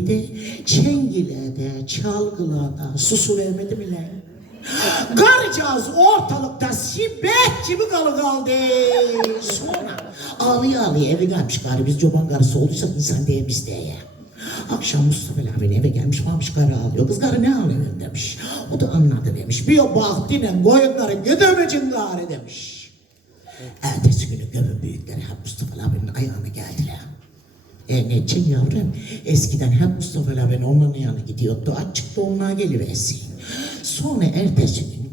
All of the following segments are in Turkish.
de çengilede, çalgılada susu vermedi lan? Karıcağız ortalıkta sibet gibi kalı kaldı. Sonra ağlıyor ağlıyor eve gelmiş karı. Biz çoban karısı olduysak insan değil biz diye. Akşam Mustafa abi eve gelmiş varmış karı ağlıyor. Kız karı ne ağlıyorsun demiş. O da anladı demiş. Bir bahtinen koyunları gidemecin gari demiş. Ertesi günü gömün büyükleri Mustafa abinin ayağına. E ne yavrum? Eskiden hep Mustafa abinin onların yanına gidiyordu. Açıkta onlara geliversin. Sonra ertesi gün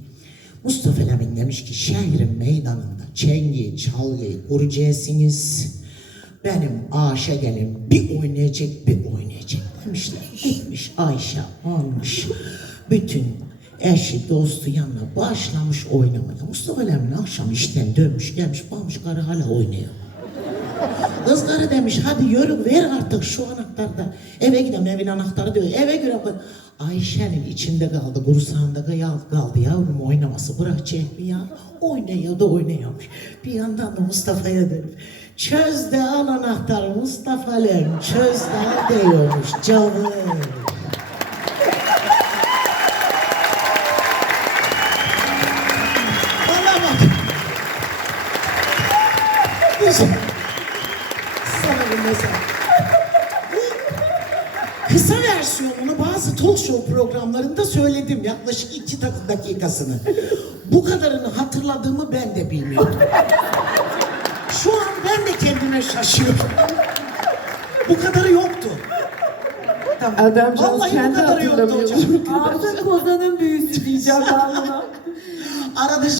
Mustafa abin demiş ki şehrin meydanında çengi, çalgıyı kuracaksınız. Benim aşa gelin bir oynayacak bir oynayacak demişler. Gitmiş Ayşe almış bütün eşi dostu yanına başlamış oynamaya. Mustafa Emin akşam işten dönmüş gelmiş bakmış karı hala oynuyor. Kız karı demiş hadi yürü ver artık şu anahtarı da. Eve gidelim evin anahtarı diyor. Eve göre Ayşe'nin içinde kaldı, kursağında kaldı, yavrum oynaması bırakacak mı ya? Oynuyor da oynuyormuş. Bir yandan da Mustafa'ya dönüp çöz de al anahtarı Mustafa'lım çöz de al diyormuş canım. Bana mesaj. Kısa versiyonunu bazı talk show programlarında söyledim yaklaşık iki dak- dakikasını. Bu kadarını hatırladığımı ben de bilmiyordum. Şu an ben de kendime şaşıyorum. Bu kadarı yoktu. Tamam. Adamcağız Vallahi bu kendi kadarı yoktu hatırlamıyor. hocam. Artık kozanın büyüsü diyeceğim ben buna. Arada